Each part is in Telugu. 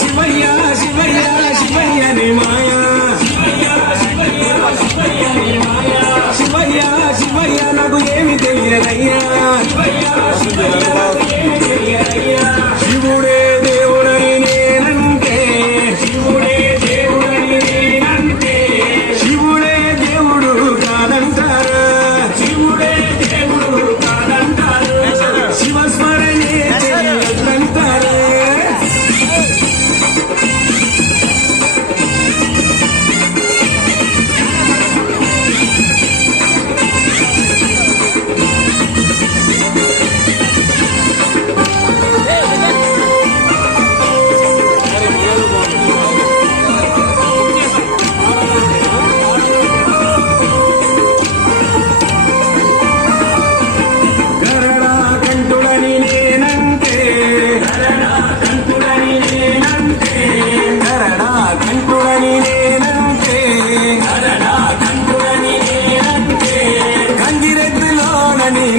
శివయ్య శివయ్య శివయ్య ని మాయా శివయ్య శివయ్య నాకు ఏమి తెలియదయ్యా శివుడే దేవుడని నేనంటే శివుడే దేవుడని నేనంటే శివుడే దేవుడు కాదంటారా శివుడే దేవుడు కాదంటారు శివస్మరణే చేయొద్దంటారా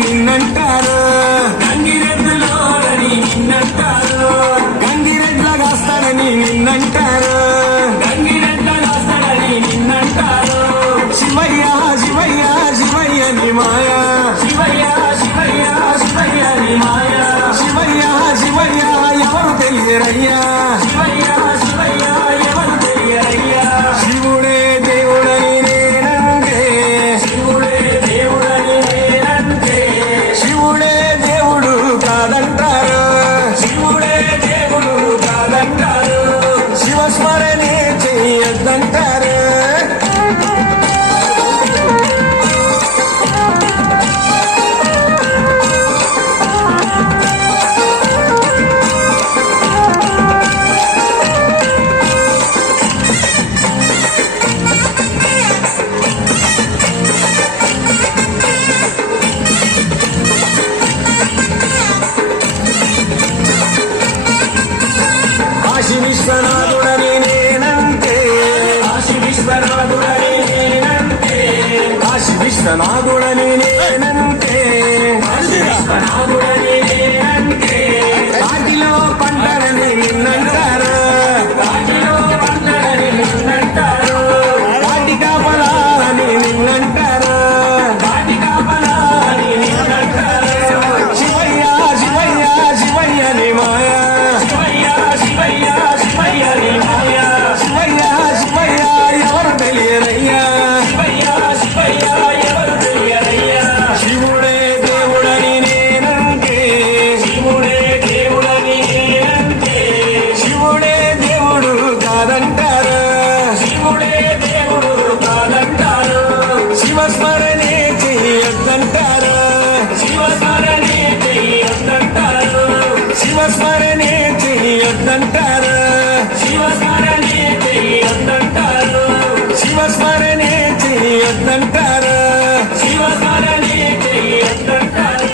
నిన్నంటారు గంగిరెద్దులోనని నిన్నంటారు గంగిరెద్దులగాస్తానని నిన్నంటారు గంగిరెద్దులగాస్తానని నిన్నంటారు శివయ్య శివయ్య శివయ్య ని మాయా శివయ్య శివయ్య శివయ్య ని మాయా శివయ్య శివయ్య ఎవరు తెలియరయ్యా శివయ్య శివయ్య ఎవరు తెలియరయ్యా శివుడే దేవుడని నేనంటే శివుడే దేవుడని నేనంటే శివుడే దేవుడు కాదంటారు శివుడే దేవుడు కాదంటారు శివస్మరణే చెయ్యొద్దంటారు కాశీ విశ్వనాథుడని నేనంటే కాశీ విశ్వనాథుడని నేనంటే కాశీ విశ్వనాథుడని నేనంటే కాశీ విశ్వనాథుడని నేనంటే కాటిలో పంటలని నిన్నంటారు కాటిలో పంటలని నిన్నంటారు కాటి కాపలాలని నిన్నంటారు కాటి కాపలాలని నిన్నంటారు శివయ్య శివయ్య శివయ్య ని మాయా శివయ్య శివయ్య శివయ్య ని మాయా శివయ్య శివయ్య ఎవరు తెలియరయ్యా శివయ్య శివయ్య ఎవరు తెలియరయ్యా శివుడే దేవుడని నేనంటే శివుడే దేవుడని నేనంటే శివుడే దేవుడు కాదంటారు శివుడే దేవుడు కాదంటారు శివస్మరణే చెయ్యొద్దంటారు శివస్మరణే చెయ్యొద్దంటారు శివస్మరణే చెయ్యొద్దంటారు శివస్మరణే చెయ్యొద్దంటారు శివస్మరణే చెయ్యొద్దంటారు శివస్మరణే చెయ్యొద్దంటారు